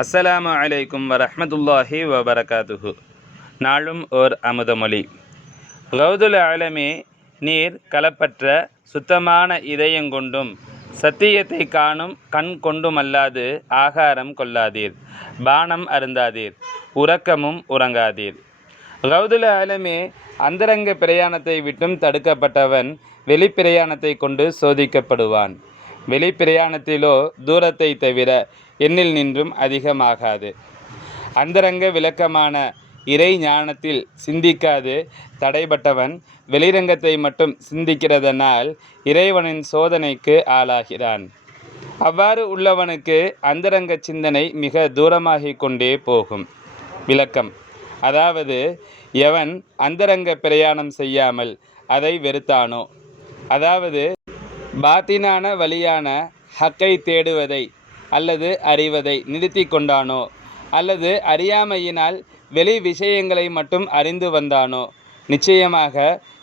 அஸ்ஸலாமு அலைக்கும் வரஹ்மத்துல்லாஹி வபரகாத்துஹு. நாளும் ஓர் அமுதமொழி. கௌதுல் ஆலமே, நீர் கலப்பற்ற சுத்தமான இதயங்கொண்டும் சத்தியத்தை காணும் கண் கொண்டுமல்லாது ஆகாரம் கொள்ளாதீர், பானம் அருந்தாதீர், உறக்கமும் உறங்காதீர். கௌதுல் ஆலமே, அந்தரங்க பிரயாணத்தை விட்டும் தடுக்கப்பட்டவன் வெளிப்பிரயாணத்தை கொண்டு சோதிக்கப்படுவான். வெளிப்பிரயாணத்திலோ தூரத்தை தவிர எண்ணில் நின்றும் அதிகமாகாது. அந்தரங்க விளக்கமான இறை ஞானத்தில் சிந்திக்காது தடைபட்டவன் வெளிரங்கத்தை மட்டும் சிந்திக்கிறதனால் இறைவனின் சோதனைக்கு ஆளாகிறான். அவ்வாறு உள்ளவனுக்கு அந்தரங்க சிந்தனை மிக தூரமாகிக் கொண்டே போகும். விளக்கம்: அதாவது, எவன் அந்தரங்க பிரயாணம் செய்யாமல் அதை வெறுத்தானோ, அதாவது பாத்தினான வழியான ஹக்கை தேடுவதை அல்லது அறிவதை நிறுத்தி கொண்டானோ, அல்லது அறியாமையினால் வெளி விஷயங்களை மட்டும் அறிந்து வந்தானோ, நிச்சயமாக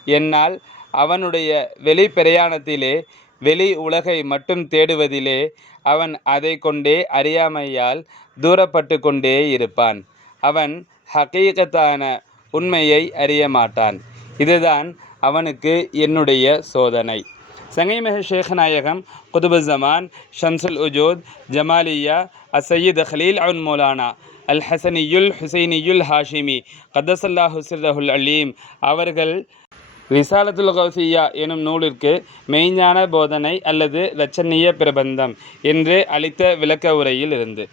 என்னால் அவனுடைய வெளி பிரயாணத்திலே வெளி உலகை மட்டும் தேடுவதிலே அவன் அதை கொண்டே அறியாமையால் தூரப்பட்டு கொண்டே இருப்பான். அவன் ஹகீகத்தான உண்மையை அறிய மாட்டான். இதுதான் அவனுக்கு என்னுடைய சோதனை. சங்கைமிகு ஷேக் நாயகம் குதுபுஸ்ஸமான் ஷம்சுல் உஜூத் ஜமாலியா அசையீத் ஹலீல் அன் மௌலானா அல் ஹசனியுல் ஹுசைனியுல் ஹாஷிமி கத்தஸல்லாஹு சிர்ரஹுல் அலீம் அவர்கள் ரிசாலத்துல் கௌசியா எனும் நூலிற்கு மெய்ஞான போதனை அல்லது இரட்சணிய பிரபந்தம் என்று அளித்த விளக்க உரையில் இருந்து